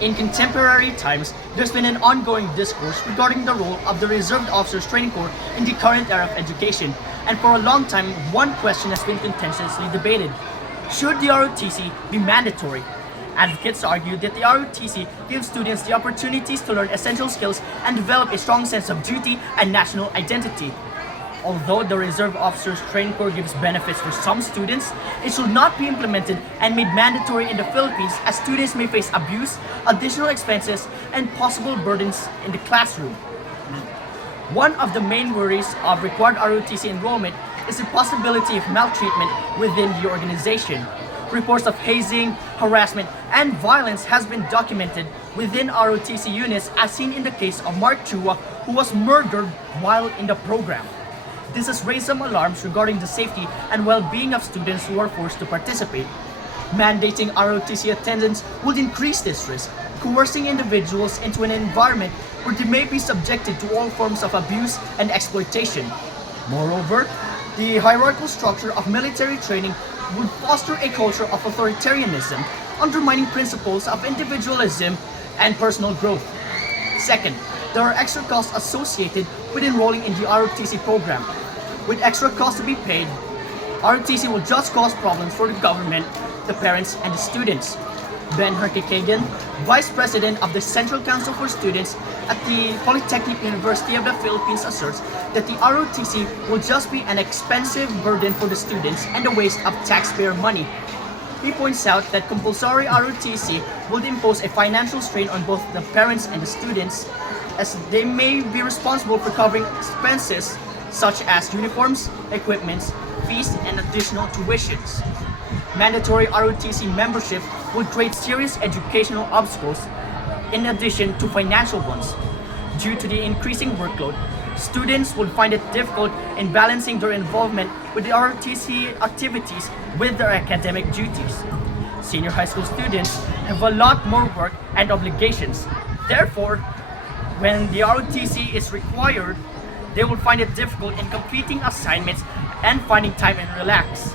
In contemporary times, there's been an ongoing discourse regarding the role of the Reserve Officers Training Corps in the current era of education, and for a long time, one question has been contentiously debated. Should the ROTC be mandatory? Advocates argue that the ROTC gives students the opportunities to learn essential skills and develop a strong sense of duty and national identity. Although the Reserve Officers Training Corps gives benefits for some students, it should not be implemented and made mandatory in the Philippines, as students may face abuse, additional expenses, and possible burdens in the classroom. One of the main worries of required ROTC enrollment is the possibility of maltreatment within the organization. Reports of hazing, harassment, and violence has been documented within ROTC units, as seen in the case of Mark Chua, who was murdered while in the program. This has raised some alarms regarding the safety and well-being of students who are forced to participate. Mandating ROTC attendance would increase this risk, coercing individuals into an environment where they may be subjected to all forms of abuse and exploitation. Moreover, the hierarchical structure of military training would foster a culture of authoritarianism, undermining principles of individualism and personal growth. Second, there are extra costs associated with enrolling in the ROTC program. With extra costs to be paid, ROTC will just cause problems for the government, the parents, and the students. Ben Herkikagan, Vice President of the Central Council for Students at the Polytechnic University of the Philippines, asserts that the ROTC will just be an expensive burden for the students and a waste of taxpayer money. He points out that compulsory ROTC would impose a financial strain on both the parents and the students, as they may be responsible for covering expenses such as uniforms, equipments, fees, and additional tuitions. Mandatory ROTC membership would create serious educational obstacles in addition to financial ones. Due to the increasing workload, students would find it difficult in balancing their involvement with the ROTC activities with their academic duties. Senior high school students have a lot more work and obligations. Therefore, when the ROTC is required, they will find it difficult in completing assignments and finding time and relax.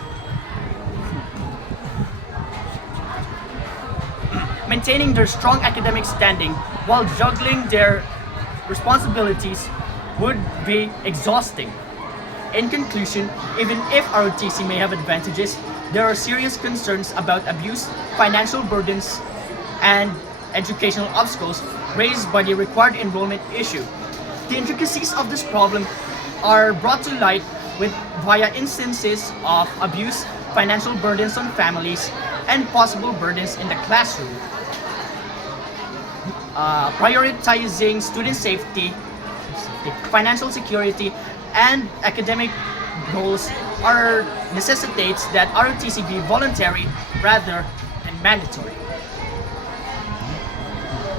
Maintaining their strong academic standing while juggling their responsibilities would be exhausting. In conclusion, even if ROTC may have advantages, there are serious concerns about abuse, financial burdens, and educational obstacles raised by the required enrollment issue. The intricacies of this problem are brought to light via instances of abuse, financial burdens on families, and possible burdens in the classroom. Prioritizing student safety, financial security, and academic goals necessitates that ROTC be voluntary rather than mandatory.